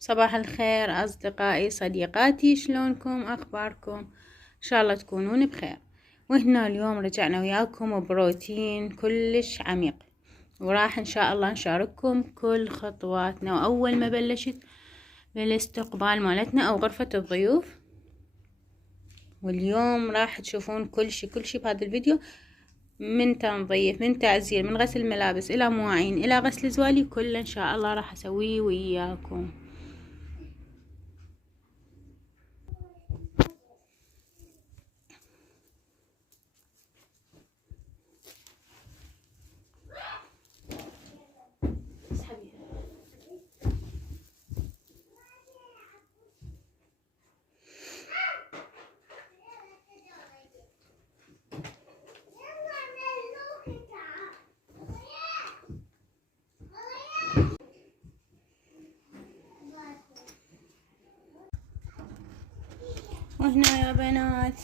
صباح الخير أصدقائي صديقاتي، شلونكم أخباركم؟ إن شاء الله تكونون بخير. وهنا اليوم رجعنا وياكم بروتين كلش عميق، وراح إن شاء الله نشارككم كل خطواتنا. وأول ما بلشت بالاستقبال مالتنا أو غرفة الضيوف، واليوم راح تشوفون كل شي بهذا الفيديو، من تنظيف، من تعزير، من غسل ملابس، إلى مواعين، إلى غسل زوالي، كله إن شاء الله راح أسويه وياكم. وهنا يا بنات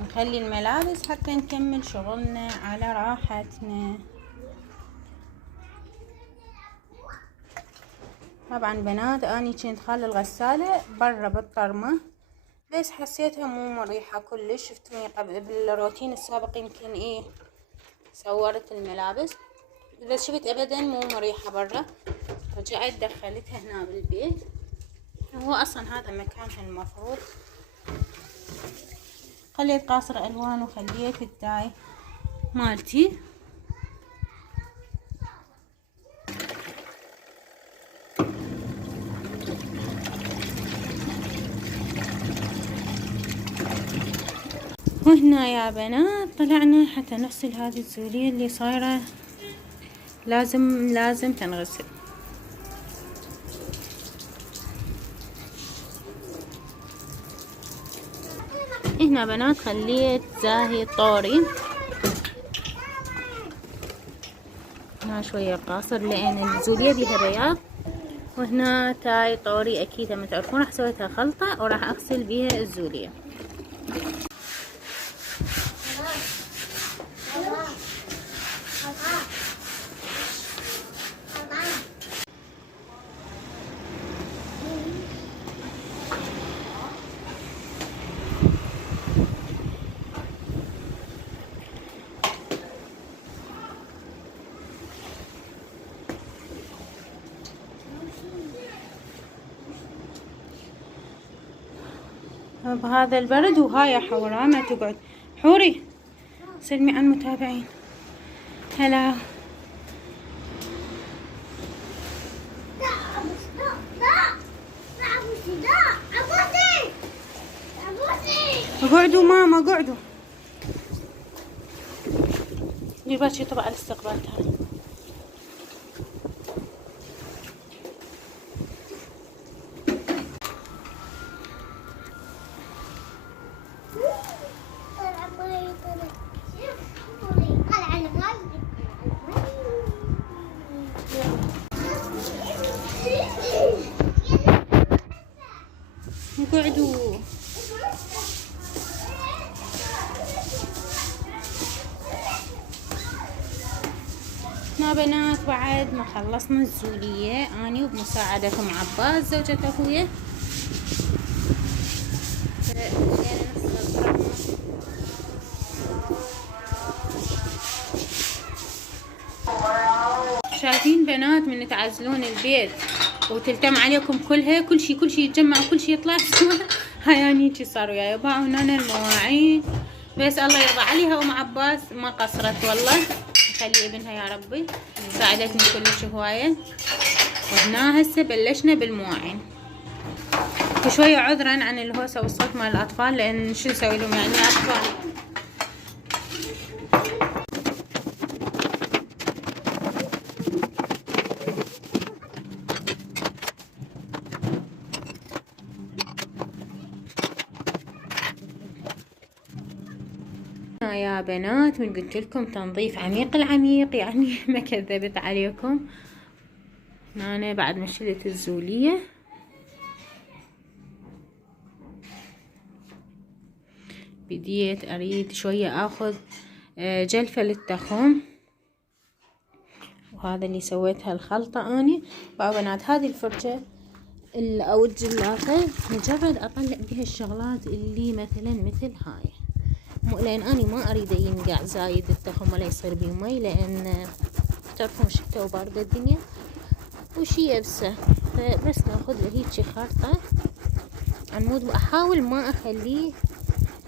نخلي الملابس حتى نكمل شغلنا على راحتنا. طبعا بنات اني كنت خلي الغسالة برا بالطرمة، بس حسيتها مو مريحة كلش. شفتوني قبل بالروتين السابق يمكن صورت الملابس، بس شفت ابدا مو مريحة برا، رجعت دخلتها هنا بالبيت. هو اصلا هذا مكانها المفروض. خليت قاصر الوان وخليت التاي مالتي. وهنا يا بنات طلعنا حتى نغسل هذه الزولية اللي صايرة لازم تنغسل. هنا بنات خليت زاهي طوري هنا شوية قاصر لان الزولية بيها بياض، وهنا تاي طوري اكيد ما تعرفون. راح سويتها خلطة وراح اغسل بيها الزولية. بهذا البرد وهاي يا حورة ما تقعد. حوري سلمي على المتابعين. هلا. اقعدوا ماما اقعدوا. دلوقتي طبعا الاستقبال ترى. اقعدوا. ما بنات بعد ما خلصنا الزولية اني وبمساعدة ام عباس زوجة اخويا، شايفين بنات من تعزلون البيت وتلتم عليكم كلها، كل شي يتجمع وكل شي يطلع سوا. هاي اني شي صار وياي. باعوا هنا المواعين، بس الله يرضى عليها ام عباس ما قصرت والله، خلي ابنها يا ربي، ساعدتني كلش هواية. وهنا هسه بلشنا بالمواعين. وشوية عذرا عن الهوسة والصوت مال الاطفال، لان شو نسوي لهم يعني اطفال. يا بنات من قلت لكم تنظيف عميق العميق، يعني ما كذبت عليكم. انا بعد ما شلت الزولية بديت اريد شوية اخذ جلفة للتخوم، وهذا اللي سويتها الخلطة اني. بنات هذه الفرشة او الجلافة، مجرد اطلع بها الشغلات اللي مثلا مثل هاي، مو لان اني ما اريد ينقع زايد التخم ولا يصير بيه مي، لان تعرفون شتا وباردة الدنيا وشي يبسه. فبس ناخذ له هيجي خرطة عمود، واحاول ما اخليه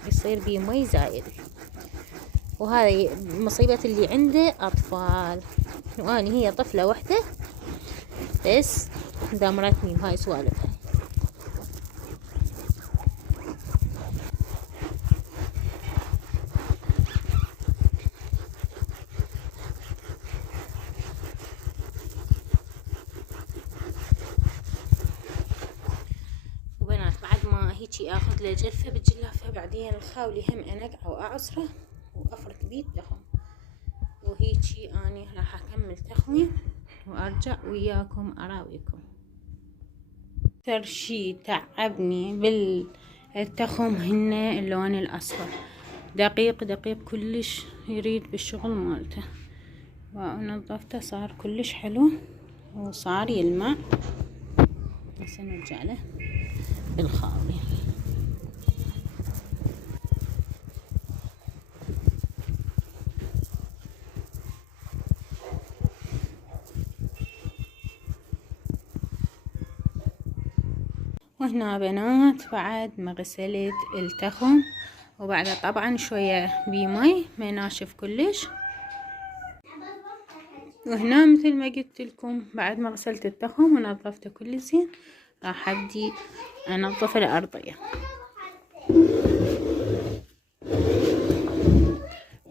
يصير بيه مي زايد. وهذه مصيبة اللي عنده اطفال، واني هي طفلة وحدة بس دامرتني بهاي سوالفها. وبنات بعد ما هيجي اخذ له جلفة بالجلافة، بعدين الخاولي هم انقعه واعصره وافرك بيه التخم. وهيجي اني راح اكمل تخمي وارجع وياكم اراويكم. اكثر شي تعبني بالتخم هن اللون الاصفر، دقيق دقيق كلش، يريد بالشغل مالته. ونظفته صار كلش حلو وصار يلمع. هسه نرجع له بالخاوي. وهنا بنات بعد ما غسلت التخم، وبعدها طبعا شوية بمي ما ناشف كلش. وهنا مثل ما قلت لكم بعد ما غسلت التخم ونظفته كل زين، راح ابدي انظف الارضية.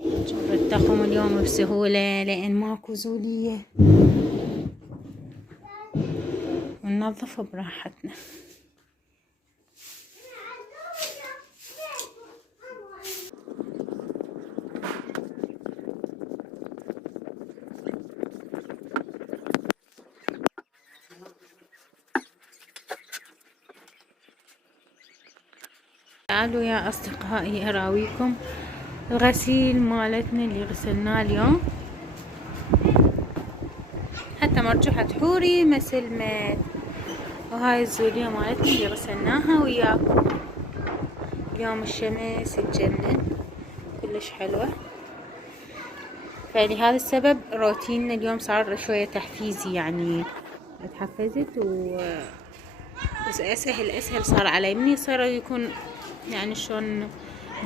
جبر التخم اليوم بسهولة لان ماكو زولية، وننظف براحتنا. تعالوا يا اصدقائي اراويكم الغسيل مالتنا اللي غسلناه اليوم. حتى مرجحة حوري ما سلمت. وهاي الزولية مالتنا اللي غسلناها وياكم. اليوم الشمس تجنن كلش حلوة، فلهذا السبب روتيننا اليوم صار شوية تحفيزي، يعني اتحفزت اسهل صار علي من يصير يكون يعني شلون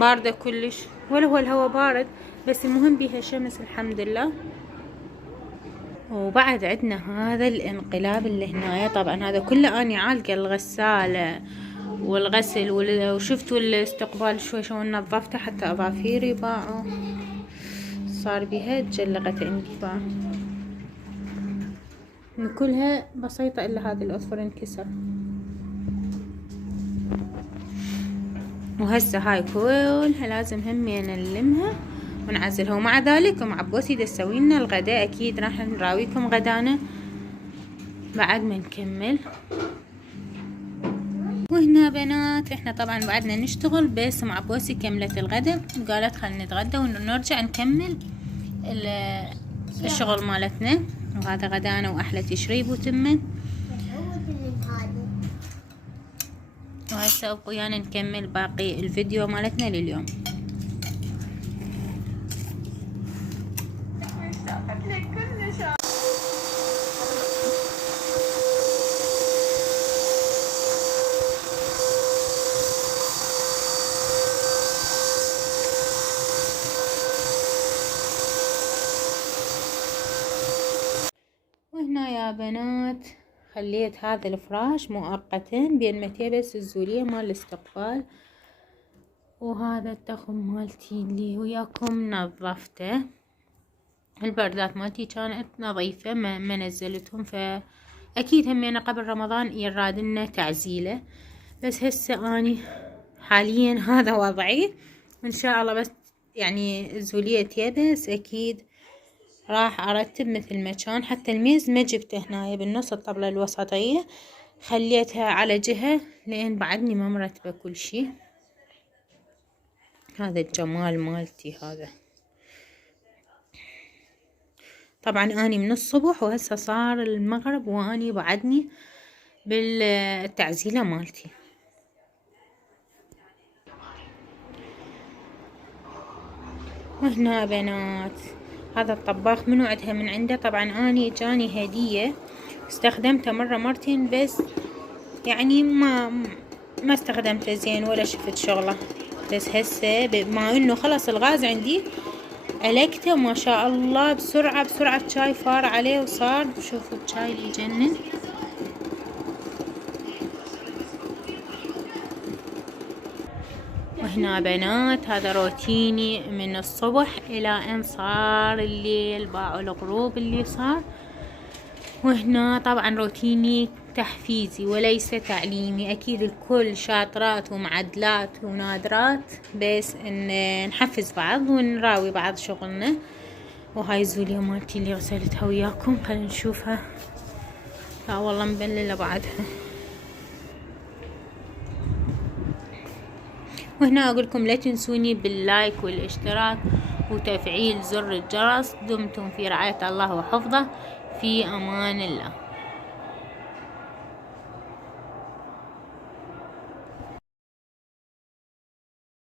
باردة كلش، ولا هو الهواء بارد بس المهم بيها شمس الحمد لله. وبعد عندنا هذا الانقلاب اللي هنايا، طبعا هذا كله اني عالقة الغسالة والغسل وشفتوا الاستقبال شوي شلون نظفته، حتى اظافيري باعوا صار بيها تجلقت عندي باع. كلها بسيطة الا هذا الاظفر انكسر. وهسه هاي كلها لازم همين نلمها ونعزلها. ومع ذلك ام عبوسي تسوي لنا الغداء، اكيد راح نراويكم غدانا بعد ما نكمل. وهنا بنات احنا طبعا بعدنا نشتغل، بس ام عبوسي كملت الغداء وقالت خلينا نتغدى ونرجع نكمل الشغل مالتنا. وهذا غدانا واحلى تشريب وتمن. وهسه ابقوا ويانا نكمل باقي الفيديو مالتنا لليوم. وهنا يا بنات خليت هذا الفراش مؤقتا بين متيبس الزولية مال الاستقبال، وهذا التخم مالتي اللي وياكم نظفته. البردات مالتي كانت نظيفة ما نزلتهم، فأكيد همينا قبل رمضان يرادلنا تعزيلة. بس هسه اني حاليا هذا وضعي، وان شاء الله بس يعني الزولية تيبس اكيد راح ارتب مثل ما كان. حتى الميز ما جبته هنا بالنص، الطبلة الوسطية خليتها على جهة لان بعدني ما مرتبة كل شي. هذا الجمال مالتي هذا. طبعا اني من الصبح وهسه صار المغرب واني بعدني بالتعزيلة مالتي. وهنا بنات هذا الطباخ منو عندها من عنده، طبعا اني جاني هدية استخدمته مرة مرتين بس، يعني ما استخدمته زين ولا شفت شغله. بس هسه بما انه خلص الغاز عندي علقته ما شاء الله بسرعة بسرعة شاي فار عليه وصار، شوفوا الشاي اللي يجنن. وهنا بنات هذا روتيني من الصبح الى ان صار الليل، باعوا الغروب اللي صار. وهنا طبعا روتيني تحفيزي وليس تعليمي، اكيد الكل شاطرات ومعدلات ونادرات، بس ان نحفز بعض ونراوي بعض شغلنا. وهاي الزولية مالتي اللي غسلتها وياكم، خلينا نشوفها. لا والله مبللة بعدها. وهنا اقولكم لا تنسوني باللايك والاشتراك وتفعيل زر الجرس. دمتم في رعاية الله وحفظه، في امان الله.